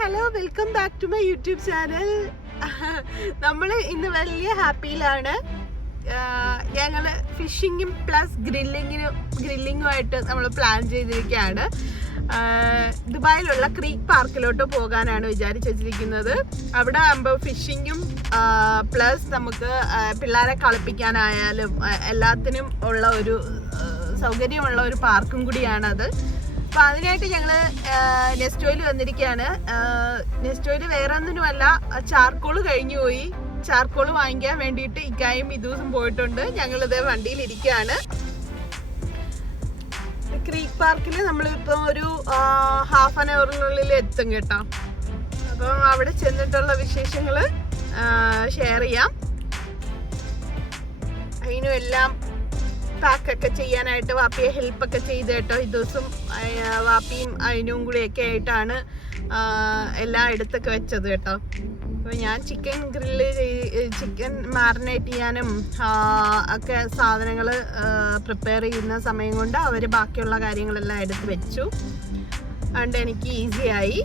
Hello welcome back to my YouTube channel. നമ്മൾ ഇന്ന് വലിയ ഹാപ്പിയിലാണ്. ഞങ്ങൾ ഫിഷിങ്ങും പ്ലസ് ഗ്രില്ലിങ്ങുമായിട്ട് നമ്മൾ പ്ലാൻ ചെയ്തിരിക്കുകയാണ്. ദുബായിലുള്ള ക്രീക്ക് പാർക്കിലോട്ട് പോകാനാണ് വിചാരിച്ചു വെച്ചിരിക്കുന്നത്. അവിടെ ആകുമ്പോൾ ഫിഷിങ്ങും പ്ലസ് നമുക്ക് പിള്ളേരെ കളിപ്പിക്കാനായാലും എല്ലാത്തിനും ഉള്ള ഒരു സൗകര്യമുള്ള ഒരു പാർക്കും കൂടിയാണത്. അപ്പോൾ അതിനായിട്ട് ഞങ്ങൾ നെസ്റ്റോയിൽ വന്നിരിക്കുകയാണ്. നെസ്റ്റോയിൽ വേറെ ഒന്നിനുമല്ല, ചാർക്കോൾ കഴിഞ്ഞു പോയി. ചാർക്കോൾ വാങ്ങിക്കാൻ വേണ്ടിയിട്ട് ഇക്കായും ഇതും പോയിട്ടുണ്ട്. ഞങ്ങളിത് വണ്ടിയിലിരിക്കുകയാണ്. ക്രീക്ക് പാർക്കിൽ നമ്മളിപ്പോൾ ഒരു ഹാഫ് ആൻ അവറിനുള്ളിൽ എത്തും കേട്ടോ. അപ്പം അവിടെ ചെന്നിട്ടുള്ള വിശേഷങ്ങൾ ഷെയർ ചെയ്യാം. അതിനും എല്ലാം പാക്കൊക്കെ ചെയ്യാനായിട്ട് വാപ്പിയെ ഹെൽപ്പൊക്കെ ചെയ്ത് കേട്ടോ. ഈ ദിവസം വാപ്പിയും അതിനും കൂടെയൊക്കെ ആയിട്ടാണ് എല്ലാം എടുത്തൊക്കെ വെച്ചത് കേട്ടോ. അപ്പോൾ ഞാൻ ചിക്കൻ മാറിനേറ്റ് ചെയ്യാനും ഒക്കെ സാധനങ്ങൾ പ്രിപ്പയർ ചെയ്യുന്ന സമയം കൊണ്ട് അവർ ബാക്കിയുള്ള കാര്യങ്ങളെല്ലാം എടുത്ത് വെച്ചു. അതുകൊണ്ട് എനിക്ക് ഈസിയായി.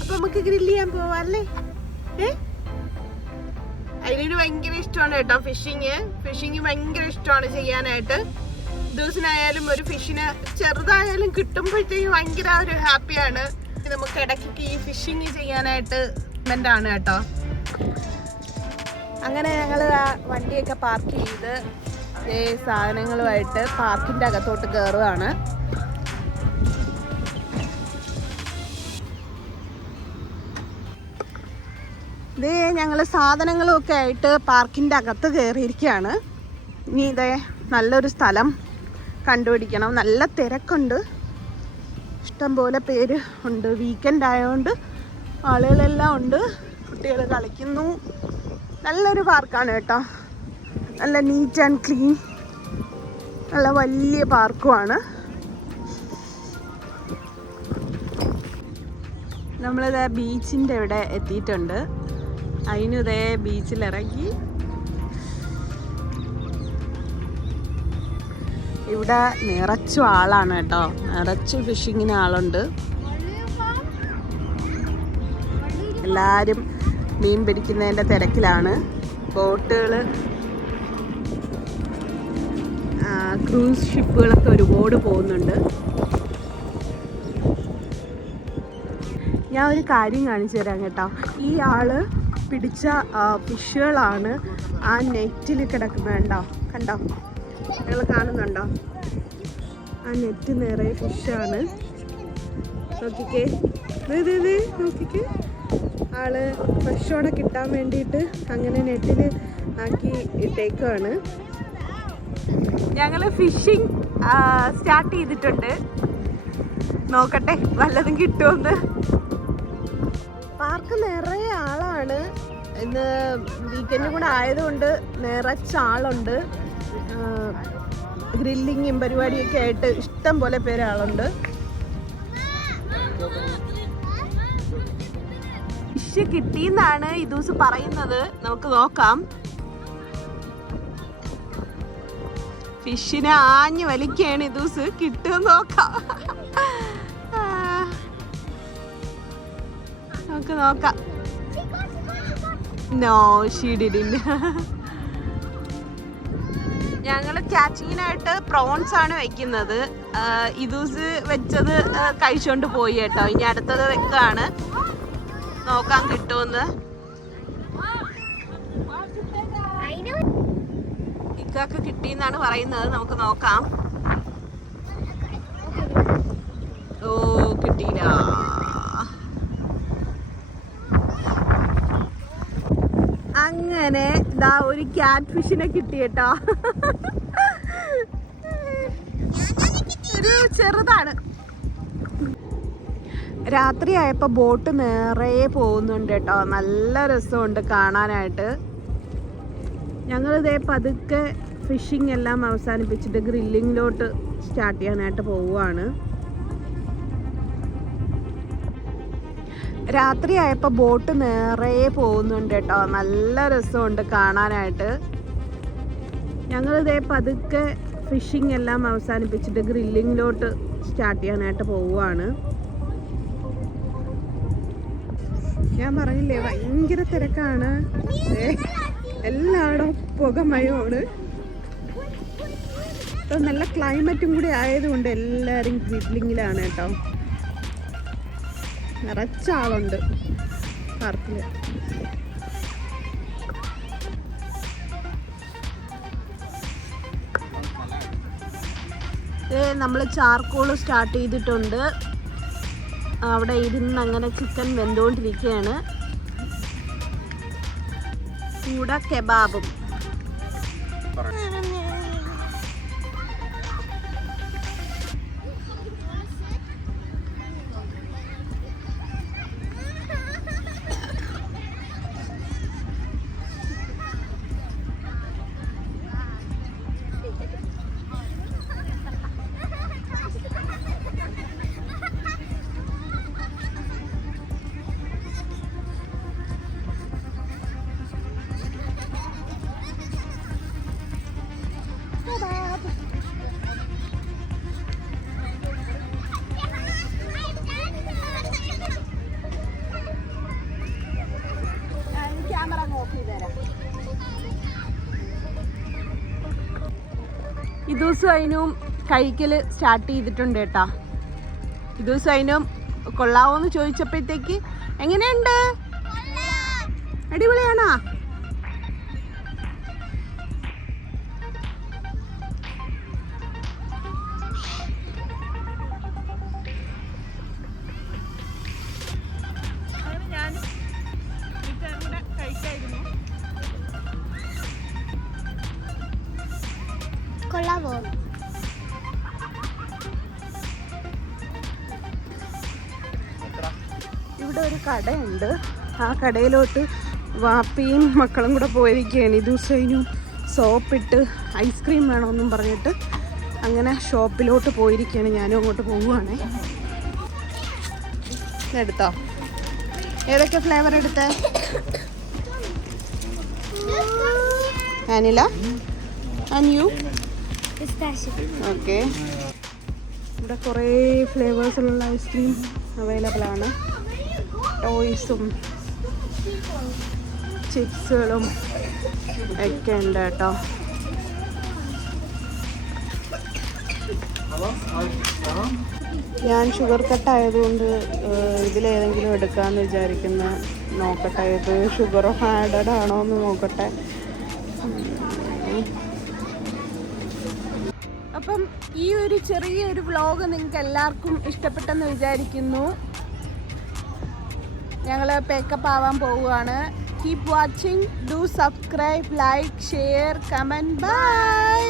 അപ്പോൾ നമുക്ക് ഗ്രില്ല് ചെയ്യാൻ പോവാല്ലേ? അതിനൊരു ഭയങ്കര ഇഷ്ടമാണ് കേട്ടോ ഫിഷിങ് ഭയങ്കര ഇഷ്ടമാണ് ചെയ്യാനായിട്ട്. ദിവസനായാലും ഒരു ഫിഷിനെ ചെറുതായാലും കിട്ടുമ്പോഴത്തേക്കും ഭയങ്കര ഒരു ഹാപ്പിയാണ്. നമുക്ക് ഇടയ്ക്കൊക്കെ ഈ ഫിഷിങ് ചെയ്യാനായിട്ട് ആണ് കേട്ടോ. അങ്ങനെ ഞങ്ങൾ ആ വണ്ടിയൊക്കെ പാർക്ക് ചെയ്ത് സാധനങ്ങളുമായിട്ട് പാർക്കിൻ്റെ അകത്തോട്ട് കയറുകയാണ്. ഇതേ ഞങ്ങൾ സാധനങ്ങളുമൊക്കെ ആയിട്ട് പാർക്കിൻ്റെ അകത്ത് കയറിയിരിക്കുകയാണ്. ഇനി ഇതേ നല്ലൊരു സ്ഥലം കണ്ടുപിടിക്കണം. നല്ല തിരക്കുണ്ട്, ഇഷ്ടംപോലെ പേര് ഉണ്ട്. വീക്കെൻഡ് ആയതുകൊണ്ട് ആളുകളെല്ലാം ഉണ്ട്, കുട്ടികൾ കളിക്കുന്നു. നല്ലൊരു പാർക്കാണ് കേട്ടോ. നല്ല നീറ്റ് ആൻഡ് ക്ലീൻ, നല്ല വലിയ പാർക്കുമാണ്. നമ്മളിത് ബീച്ചിൻ്റെ ഇവിടെ എത്തിയിട്ടുണ്ട്. അതിനിതേ ബീച്ചിലിറങ്ങി ഇവിടെ നിറച്ചു ആളാണ് കേട്ടോ. നിറച്ചു ഫിഷിങ്ങിന് ആളുണ്ട്. എല്ലാവരും മീൻ പിടിക്കുന്നതിൻ്റെ തിരക്കിലാണ്. ബോട്ടുകൾ, ക്രൂസ് ഷിപ്പുകളൊക്കെ ഒരുപാട് പോകുന്നുണ്ട്. ഞാൻ ഒരു കാര്യം കാണിച്ചു തരാം കേട്ടോ. ഈ ആള് പിടിച്ച ഫിഷുകളാണ് ആ നെറ്റിൽ കിടക്കുന്നത്. കണ്ടോ? നിങ്ങൾ കാണുന്നുണ്ടോ? ആ നെറ്റ് നിറയെ ഫിഷാണ്. നോക്കിക്കേ, നോക്കിക്കേ. ആള് ഫ്രഷോടെ കിട്ടാൻ വേണ്ടിയിട്ട് അങ്ങനെ നെറ്റിൽ ആക്കി ഇട്ടേക്കാണ്. ഞങ്ങൾ ഫിഷിങ് സ്റ്റാർട്ട് ചെയ്തിട്ടുണ്ട്. നോക്കട്ടെ വല്ലതും കിട്ടുമെന്ന്. പാർക്ക് നിറയെ ആളാണ്. ഇന്ന് വീക്കെൻഡും കൂടെ ആയതുകൊണ്ട് നിറച്ചാളുണ്ട്. ഗ്രില്ലിങ്ങും പരിപാടിയൊക്കെ ആയിട്ട് ഇഷ്ടം പോലെ പേര് ആളുണ്ട്. ഫിഷ് കിട്ടിയെന്നാണ് ഈ ദിവസം പറയുന്നത്. നമുക്ക് നോക്കാം. ഫിഷിനെ ആഞ്ഞു വലിക്കുകയാണ് ഈ ദിവസം. കിട്ടുമെന്ന് നോക്കാം. നമുക്ക് നോക്കാം. No, she didn't. ഞങ്ങൾ ക്യാച്ചിങ്ങിനായിട്ട് പ്രോൺസ് ആണ് വെക്കുന്നത്. ഇതൂസ് വെച്ചത് കഴിച്ചോണ്ട് പോയി കേട്ടോ. ഇനി അടുത്തത് വെക്കാണ്. നോക്കാൻ കിട്ടുമെന്ന്. ഇക്കൊക്കെ കിട്ടിയെന്നാണ് പറയുന്നത്. നമുക്ക് നോക്കാം. ഓ, കിട്ടിയില്ല. അങ്ങനെ ഇതാ ഒരു ക്യാറ്റ് ഫിഷിനെ കിട്ടി കേട്ടോ. ഒരു ചെറുതാണ്. രാത്രിയായപ്പോൾ ബോട്ട് നിറയെ പോകുന്നുണ്ട് കേട്ടോ. നല്ല രസമുണ്ട് കാണാനായിട്ട്. ഞങ്ങളിതേ പതുക്കെ ഫിഷിംഗ് എല്ലാം അവസാനിപ്പിച്ചിട്ട് ഗ്രില്ലിങ്ങിലോട്ട് സ്റ്റാർട്ട് ചെയ്യാനായിട്ട് പോവുകയാണ്. രാത്രിയായപ്പോൾ ബോട്ട് നിറയെ പോകുന്നുണ്ട് കേട്ടോ. നല്ല രസമുണ്ട് കാണാനായിട്ട്. ഞങ്ങളിതേ പതുക്കെ ഫിഷിംഗ് എല്ലാം അവസാനിപ്പിച്ചിട്ട് ഗ്രില്ലിങ്ങിലോട്ട് സ്റ്റാർട്ട് ചെയ്യാനായിട്ട് പോവുകയാണ്. ഞാൻ പറഞ്ഞില്ലേ ഭയങ്കര തിരക്കാണ്, എല്ലായിടും പുകമയമാണ്. ഇപ്പം നല്ല ക്ലൈമറ്റും കൂടി ആയതുകൊണ്ട് എല്ലാവരും ഗ്രില്ലിങ്ങിലാണ് കേട്ടോ. നിറച്ചാളുണ്ട് പാർക്കിൽ. നമ്മൾ ചാർക്കോൾ സ്റ്റാർട്ട് ചെയ്തിട്ടുണ്ട്. അവിടെ ഇരുന്ന് അങ്ങനെ ചിക്കൻ വെന്തുകൊണ്ടിരിക്കുകയാണ്. കൂടെ കെബാബും. ഇത് ദിവസം അതിനും കഴിക്കൽ സ്റ്റാർട്ട് ചെയ്തിട്ടുണ്ട് കേട്ടാ. ഇത് ദിവസം അതിനും കൊള്ളാവോന്ന് ചോദിച്ചപ്പോഴത്തേക്ക് എങ്ങനെയുണ്ട്, അടിപൊളിയാണോ? കൊള്ളാവോ? ഇവിടെ ഒരു കടയുണ്ട്. ആ കടയിലോട്ട് വാപ്പിയും മക്കളും കൂടെ പോയിരിക്കുകയാണ്. ഈ ദിവസവും സോപ്പിട്ട് ഐസ്ക്രീം വേണമെന്നും പറഞ്ഞിട്ട് അങ്ങനെ ഷോപ്പിലോട്ട് പോയിരിക്കുകയാണ്. ഞാനും അങ്ങോട്ട് പോവുകയാണേ. എടുത്തോ? ഏതൊക്കെ ഫ്ലേവർ എടുത്തേ? Vanilla and you? ഓക്കെ. ഇവിടെ കുറേ ഫ്ലേവേഴ്സിലുള്ള ഐസ്ക്രീം അവൈലബിൾ ആണ്. ടോയ്സും ചിപ്സുകളും ഒക്കെ ഉണ്ട് കേട്ടോ. ഞാൻ ഷുഗർ കട്ടായതുകൊണ്ട് ഇതിലേതെങ്കിലും എടുക്കാമെന്ന് വിചാരിക്കുന്ന. നോക്കട്ടെ, ഇത് ഷുഗർ ആഡഡ് ആണോ എന്ന് നോക്കട്ടെ. അപ്പം ഈ ഒരു ചെറിയൊരു വ്ളോഗ് നിങ്ങൾക്ക് എല്ലാവർക്കും ഇഷ്ടപ്പെട്ടെന്ന് വിചാരിക്കുന്നു. ഞങ്ങൾ പേക്കപ്പ് ആവാൻ പോവുകയാണ്. Keep watching, do subscribe, like, share, comment. By.